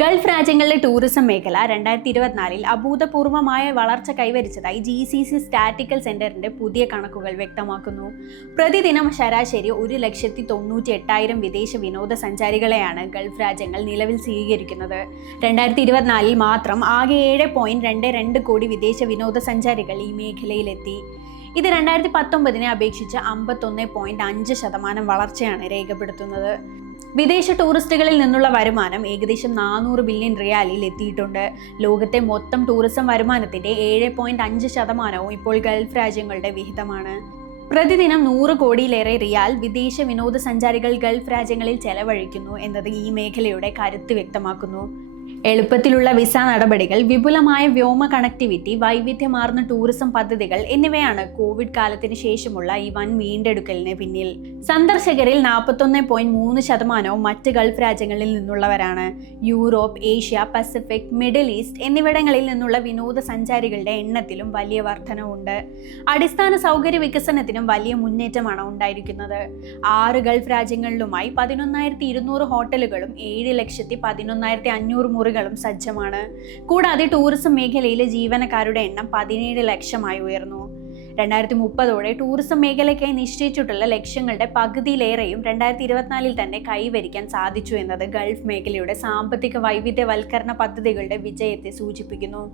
Gulf രാജ്യങ്ങളിലെ tourism മേഖല 2024 അഭൂതപൂർവമായ വളർച്ച കൈവരിച്ചതായി GCC സ്റ്റാറ്റിക്കൽ സെന്ററിന്റെ പുതിയ കണക്കുകൾ വ്യക്തമാക്കുന്നു. പ്രതിദിനം ശരാശരി 1,98,000 വിദേശ വിനോദസഞ്ചാരികളെയാണ് ഗൾഫ് രാജ്യങ്ങൾ നിലവിൽ സ്വീകരിക്കുന്നത്. 2024 മാത്രം ആകെ 7.22 കോടി വിദേശ വിനോദസഞ്ചാരികൾ ഈ മേഖലയിലെത്തി. ഇത് 2019 അപേക്ഷിച്ച് 51.5% വളർച്ചയാണ് രേഖപ്പെടുത്തുന്നത്. വിദേശ ടൂറിസ്റ്റുകളിൽ നിന്നുള്ള വരുമാനം ഏകദേശം 400 ബില്യൺ റിയാലിൽ എത്തിയിട്ടുണ്ട്. ലോകത്തെ മൊത്തം ടൂറിസം വരുമാനത്തിന്റെ 7.5% ഇപ്പോൾ ഗൾഫ് രാജ്യങ്ങളുടെ വിഹിതമാണ്. പ്രതിദിനം 100 കോടിയിലേറെ റിയാൽ വിദേശ വിനോദസഞ്ചാരികൾ ഗൾഫ് രാജ്യങ്ങളിൽ ചെലവഴിക്കുന്നു എന്നത് ഈ മേഖലയുടെ കരുത്ത് വ്യക്തമാക്കുന്നു. എളുപ്പത്തിലുള്ള വിസ നടപടികൾ, വിപുലമായ വ്യോമ കണക്ടിവിറ്റി, വൈവിധ്യമാർന്ന ടൂറിസം പദ്ധതികൾ എന്നിവയാണ് കോവിഡ് കാലത്തിന് ശേഷമുള്ള ഈ വൻ വീണ്ടെടുക്കലിന് പിന്നിൽ. സന്ദർശകരിൽ 41.3% മറ്റ് ഗൾഫ് രാജ്യങ്ങളിൽ നിന്നുള്ളവരാണ്. Europe, Asia, Pacific, middle east എന്നിവിടങ്ങളിൽ നിന്നുള്ള വിനോദസഞ്ചാരികളുടെ എണ്ണത്തിലും വലിയ വർധനവുണ്ട്. അടിസ്ഥാന സൗകര്യ വികസനത്തിനും വലിയ മുന്നേറ്റമാണ് ഉണ്ടായിരിക്കുന്നത്. 6 ഗൾഫ് രാജ്യങ്ങളിലുമായി 11,200 ഹോട്ടലുകളും 7,11,500 മുറികളും സജ്ജമാണ്. കൂടാതെ ടൂറിസം മേഖലയിലെ ജീവനക്കാരുടെ എണ്ണം 17 ലക്ഷമായി ഉയർന്നു. 2030 ടൂറിസം മേഖലയ്ക്കായി നിശ്ചയിച്ചിട്ടുള്ള ലക്ഷ്യങ്ങളുടെ പകുതിയിലേറെയും 2024 തന്നെ കൈവരിക്കാൻ സാധിച്ചു എന്നത് ഗൾഫ് മേഖലയുടെ സാമ്പത്തിക വൈവിധ്യവൽക്കരണ പദ്ധതികളുടെ വിജയത്തെ സൂചിപ്പിക്കുന്നു.